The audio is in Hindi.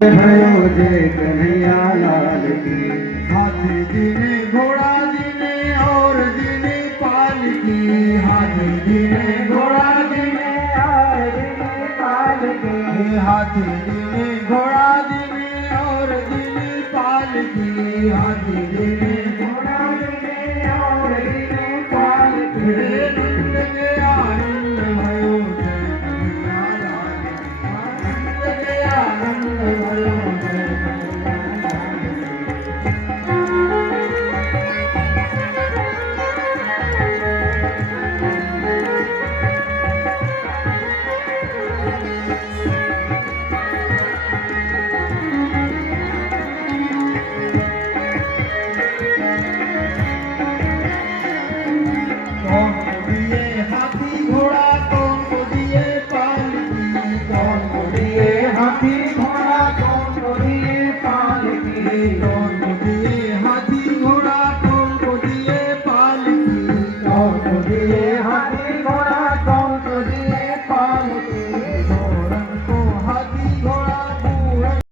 भयो जय कन्हैया लाल की। हाथी दिने घोड़ा दिने और दिने पालकी। हाथी दिने घोड़ा दिने और दिने पालकी। हाथी दिने घोड़ा दिने और दिने पालकी। हाथी दिने घोड़ा दिने और दिने पालकी। नंद के आनंद भयो जय कन्हैया लाल की। नंद के आनंद भयो जय कन्हैया लाल की। कौन को दिए हाथी घोड़ा, कौन को दिए पालकी। कौन को दिए हाथी घोड़ा, कौन को दिए पालकी। कौन को दिए हाथी घोड़ा, कौन को दिए पालकी। कौन को दिए हाथी घोड़ा, कौन को दिए पालकी।